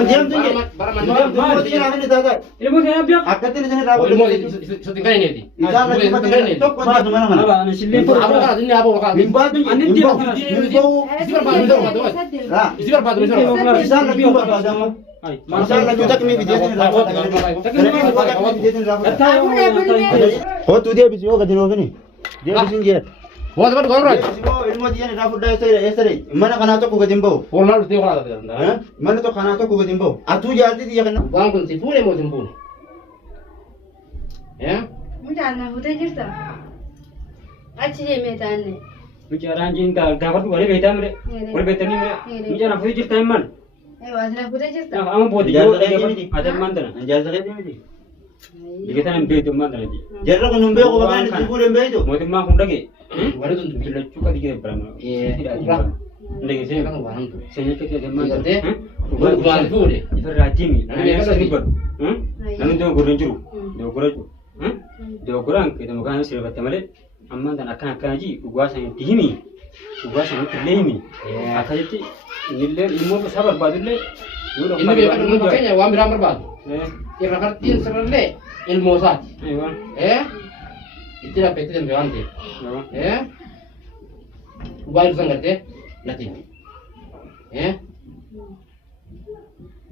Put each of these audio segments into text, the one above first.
Wanjam tu je. Ilmu tu je nak ni tak. Ilmu saya biar. Akatin sini rabu. Ilmu setingkat ini ti. Isan lagi pakai ni. Tok kau tu mana mana. Apa ni silem. Apa kan ini apa kan? Limba tu je. Limba. Isi berapa? Isi berapa? Isan lagi berapa sama? Isan lagi tak ni video ni rabu. Oh tu dia bising oh kadang ni. Dia bising je. Buat apa kau orang? Ilmu dia ni rabu dah esai. Mana kan atau kau kadang Formal tu orang ada. Mana tu kan atau kau kadang Atu jadi dia kan. Bang pun sipul mau sipul. Ya? Mudah nak buat je tak? Aci je medan ni. Bicara anjing dapat boleh beda mere. Boleh beda ni mere. Bicara apa cerita iman. Was nak buat je tak? Nah, kamu buat dia ada mantan. Anjar sakit ni. Kita nak beda mantan aja. Jarang kau numbe kau bagai ni sipul numbe itu. Mau temang pun lagi. Baru tu Bila cuka dikira berapa? Iya. Lagi saya Kan barang tu. saya kita ada mantan. Buat bulan tu deh. Itu rajin ni. Nanti kita ribet. Nanti dia gurun juru. Dia gurun juru. Dia gurang kita makan sih lepas teman amma dan akan aji gua sangat tinggi. Gua sangat tinggi. Akan jadi nilai ilmu sabar badule. Ini biar ilmu makanya wam biram berbal. Kira kertin serle ilmu sah. Itu dah peti dan berante. Ubah itu sangat deh. Nanti.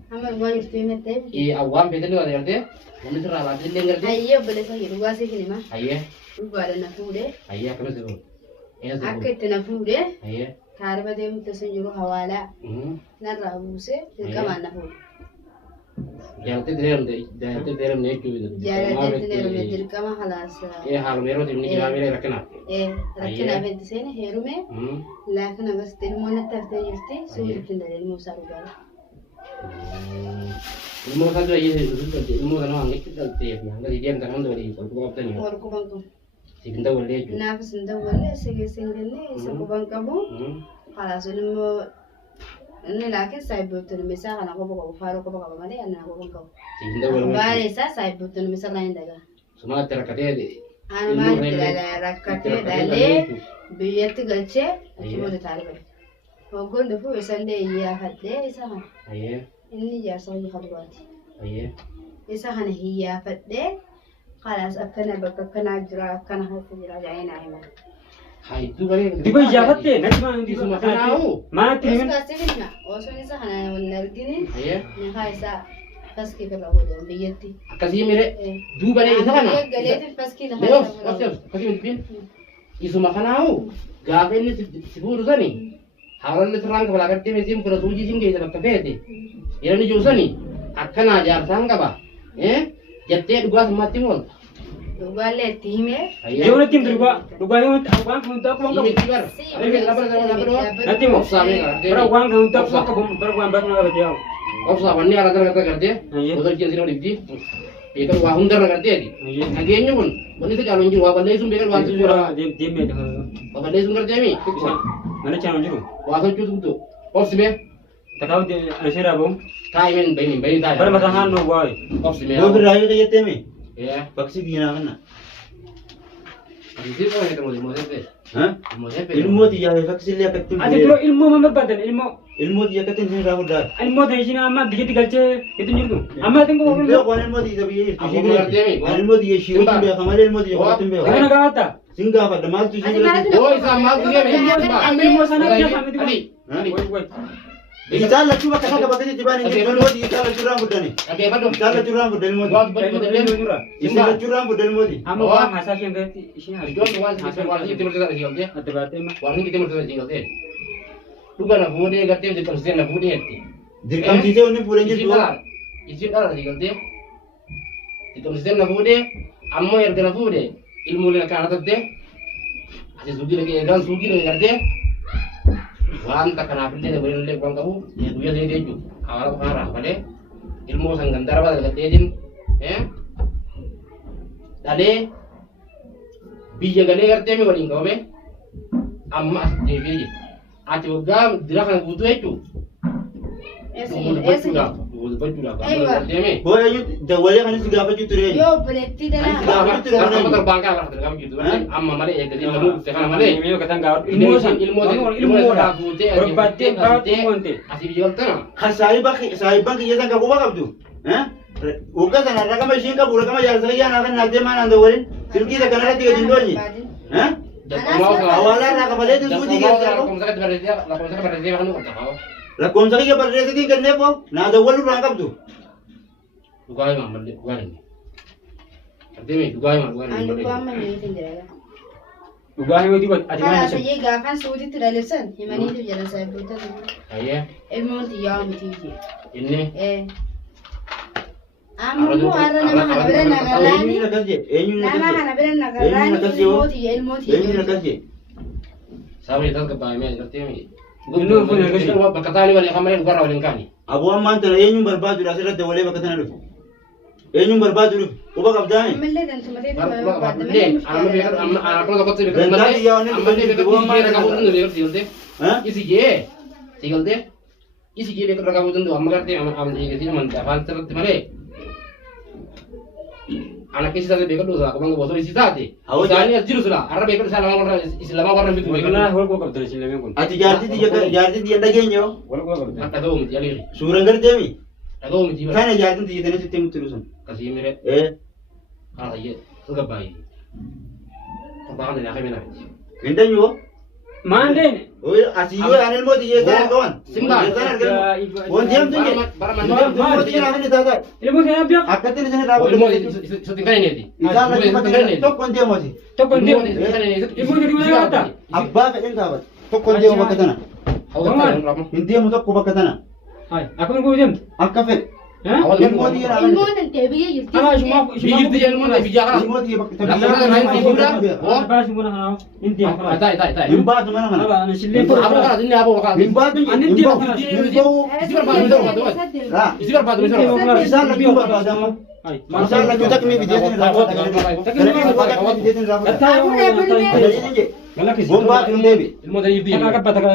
Hamba buat itu mete. Awam peti ni ada kerja. Mungkin tu ralat ni lengar deh. Ayo boleh saya buat sih ni mah. Ayah. Buat ada nak fude. Ayah kena seru. Akit nak fude. Ayah. Thar bade mutasajuru hawala. Nara buse. Kaman nak fude. Jangan terem ni tu. Jangan terem ni dirkama halas. Hal mero tu ni kira mero rakna. Rakna bent sene herume. Lakna bas ilmu na tafte yusti sulit tindal ilmu sarugal. Ilmu kan tu ilmu kan orang ni kita tiap yang dari dia kan tu dari kalau apa ni. Or ko bangko. Si kita boleh ju. Nafas nda wala sige singene sa ko bangkabo. Halas ilmu ini lagi saya butuh misal kan aku bawa faru aku bawa mana ya aku bangkau. Si kita boleh. Bari saya butuh misal lain daga. Semua terkadang Anu mah tidak rakate dale biyat galce cuma ditarbe. Ogon dofu esande iya hadde isahan. Ayah. Ini ya soalnya khadwat. Ayah. Isahan hiya fadde. Khalas akana bakana jira akana hasu jira jaina ayman. Hai tu kali. Di bawah jabat deh, nanti mana di Semua sana tahu. Mana Terus timin? kasih fitna. Oso isahan wanar gini. Ayah. Ni khaisa paski kerja hoja biyati. Kasih mere. Du balik itu kan. Galete paski na. Deus, kasih mungkin. Isu makan aku. Gak ini sibuk tu ni. Haran ni terang kepala kerja mesin kalau suji singgi dapat kafe Ini ni jurusan ni. Akan ajar sangka bah. Jette dua sama timur. Dua le time. Jauh tim dua yang uang untuk apa Ini bangkau? kibar. Nanti mau Opsa ni. berapa uang untuk apa berapa uang berapa nak kerja? Opsa ni ada kata kerja. Udah jadi sini di. Itu wah hundar kerja di. Lagi ni pun. Bani tu kalau jual balik sumber kan waktu jual. Dia me dah. Balik sumber kerja ni. Mana cara juru? Waktu cuci tu. Opsi be. Tak tahu dia nasir apa? Kain bayi dah. Pada matahan no boy. Opsi be. Kau beraya ke jete me? Ya. Paksi gina kan? Di sini kau yang ilmu sepe. Ilmu dia paksi lihat ketum. Ada tu ilmu memperbadan Ilmu dia ketum sini ramu dah. ilmu dari sini amat dia tinggal ce itu nyuruh. Amat tengok Ilmu kau ilmu dia tapi. Aku mengerti ni. Ilmu dia siu tu be kamal ilmu dia ketum be. Mana kata? Singa apa demal tu singa. Oh, sama tu dia. Ambil ilmu sana dia kami tu. Ali. Kita lah cuma kena dapat ini tiba ni ilmu dia kita curang budak ni. Abi apa tu? Kita curang budak ilmu. Buat betul. Kita curang budak ilmu ni. Amo orang asal yang berarti isinya Itu tuan kita kita tinggal dia. ada berarti mah. Warni kita tinggal dia. Bukan nak buat dia kerja di persen nak buat dia. Dirkam kita ni pura ni dua. Izin kalau tinggal dia. Di persen nak buat dia. Amma yang kena buat dia. Ilmu yang kena atas dia. Asyik sugi lagi, edan sugi lagi kerja. Wan tak kena apa dia beri lelak bang kamu. Ya tu dia dia tu. Awal marah pada. Ilmu sang gantar pada kerja jin. Tadi. Bija gale kerja me beri kau me. Amma dia beri. Acu gam dirakan butuh itu. Esi Abu baju lah. Aywa. Demi. Bo eenyu dawalee kan si gaafachuu ture eenyu? Yoo buletti dana. Kamu terbangkang lah dengan gitu. Amma malee jadi kamu tekan malee. Ilmu kata enggak Ilmu dah. Berbati kau tumonte. Asih jual tengah. Kan saahiban kiyya san ka quba qabdu. Waggaa sana raqama ishiin qabu raqama jaarsayyaa naa kan naaftee maan aan dawwalin silkii takka narratti gadi hin doonye. Awwaalaa irraa qabalee suutii keessaa qabu. Lakkoomsa kiyya barreessitiin kenneef hoo naa dawwaluu irraa qabdu. Dugai mah malee dugai ni. Demi dugai mah Anu gua menyetin jaya. Ugah yang itu ada Kalau mana? saya gakan suudi tidak lesan, himani itu jalan saya buta. Ayah. Ilmu tiya mesti. Ini. Amu ada nama hana beren Eenyu nagarani. na kas jee? Eenyu na Nama kas hana jee? beren nagarani. Ilmu Eenyu na kas tiya. jee? Sama itu kan kebayang ni ngerti ni. Ilmu pun yang kecil. Berkata ni balik kamera gua rawalin kani. Abu ammaan tana eenyuun barbaadu asirratti dawalee bakka tana dhufe. Eenyuun barbaadu dhufe. Quba qabdaani? Mille dan semati itu Ni, amma bekar amma aku tak kau Dan tadi yang ni amma bekar dua isi je kamu tu bekar sih Hah? isi je, tinggal deh. Isi je bekar kamu tu amma kerti amma ini sih amma dapat terus mana? Anak isi tadi bekar dulu, aku bangga bosor isi tadi. Awak Ini jiru sudah, arah bekar sana orang isi lama orang itu bekar. Mana hol kau kapten sini memang. Ati jaartii tiyya dhageenye hoo? Hol kau kapten. Ada dong, jadi. Suuraan garteemi? Ada dong, jadi. Kana jaartiin tiyya tana sitti himutti dhusan. Kasih mire, ah iya, enggak baik. Pertama dari akhir mana? Gindanyu hoo? Mande. Asii yoo aan ilmoo tiyya isaan argaman. Simbaa. Isaan argaman. Won deemtu jee? Ilmoo tiyya naafin isaa taate. Ilmu kena biar. Akkatti isin irraa Ilmu fudhatu. itu tinggal ini. Isaan lachi fakkii tokkoon deemooti. Tokon dia. Ilmu jadi mana kata? Abbaa fedhen gaafata. Tokkoon deemu bakka tana. Hin deemu tokko bakka tana. Hai, aku nunggu jam. Akka fedhe. Hah? Ilmoo tiyya naafin. ilmu dan tebiya yurti. Ana semua Bigit dia ilmu dia bicara. Ilmoo tiyya bakka Lalu orang lain tidur dah. Oh, Balas semua nak. Inti apa? tak. Hin baatu mana kana. Apa? Ana sille. Apa kalau ini apa kalau? Hin baatu Ani hin dia baatu. bakal- Hin bahu. Raa. Isi berapa tuh? Isaan lachuu barbaadamu. Hai. Isaan lachuu takmi biyyeetiin irraa fudhatan. Takmi biyyeetiin irraa fudhatan. Ajajin jee. Galak isi. Bombaatu hin deebi. Ilmu dari itu. Taka apa taka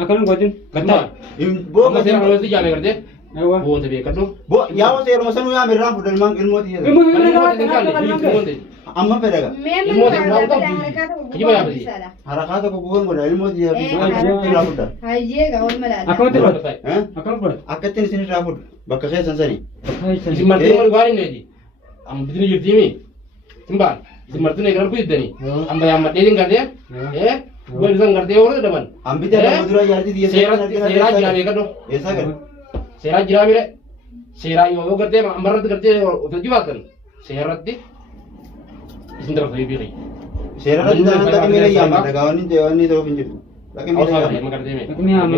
akan ngotin. Gata. Hin Kamu booba. sih kalau itu jangan kerja. Ewa. Oh, tapi kan tuh. Yaa'u seeruma sanuu yaa mirraan fudhan maan ilmoo tiyya. Ilmu Kan kena ilmu kata tinggal kata di kata. ilmu deh. Amma fedhaga. Ilmu dari mau tahu. Gimana apa sih? Harakaa tokko guban godha ilmoo tiyya irraa fudhan. Hayyee gaawwan malaala. Aku nanti buat. Eh? Aku buat. Akkattiin isin irraa fudhu. Bakka keessan sanii. Hai. Isi martin mau diguarin nih. Am begini jadi ini. Timbal. Isi martin nih kalau kuit nih. Am bayar mat dating kan dia? Gue bisa ngerti orang teman. Hambite nama dura yaartii tiyya Seera jira beekan tuh. Eessaa gad? Seera jira mire. Seera yoo gartee ammarratti gartee of jibaatan. Seeratti isin darba biiri. Seera irratti taanaan takka miila yaammadha gaawwanni ta'uuf hin jirtu. Takka miila Awsa yaammadha. ya magartee me. Aku ni ama.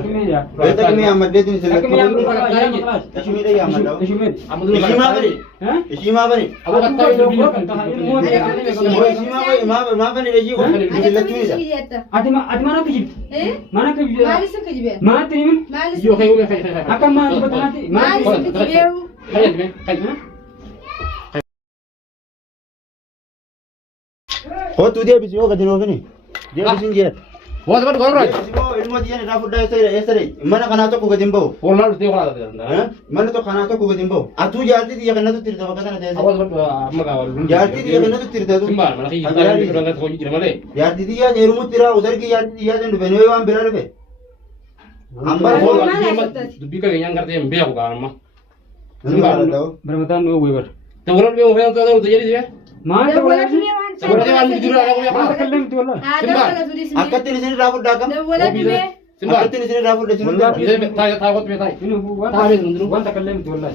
Aku ni ya. Takka miila yaammaddeetiin isin Aku ni ama. lakkoo. Ishi miila yaammadha. Ishimit. Amadu Ishimaa bari. Hah? Ishimaa bari. Aku kata itu bilang ilmu Ishimaa bari. Maa bari ishii kun lachuunidha. Ati mana kejib? Mana kejib? Maali isa kajibe? Mana terimin? Maali Yo kayak Akan mana betul nanti? Maali isa kajibe? Kayak me. Kayak. Kootu deebisi yoo gadi noofini. Deebisiin jee. Wah, teman kau orang. Deebisi moo ilmoo tiyyan irraa fudhaa eessa dha? Mana kanaa tokko gadi hin bahu. Orang lalu tengok lah. Mana tokko kanaa tokko gadi hin bahu. Atuu jaartii tiyya kanatu tirta bakka sana teesse. Awal teman amma kawal. Jaartii tiyya kanatu tirta tu. Timbal, mana sih? Kita orang kau jadi mana? Jaartii tiyya heerumutti irraa usargi jaartii tiyyaa dhufe yoo waan biraa dhufe. Amma Dubbi kagak ngerti yang biar aku kan mah. Bermatan dua weber. Tawuran biar mau tahu jadi dia. Mana Dawwalat tu? mee waan Sebenarnya kan jujur aku yang Aku kalem tu lah. Dawwalat tu di sini. Akkattiin isin irraa fudhaa kam? Dawwalat mee. Timbal. Akkattiin isin irraa fudhaa isin Wallahi. Bisa tahu betai. Ini buat. Tahu itu dulu. Buat kalem tu lah.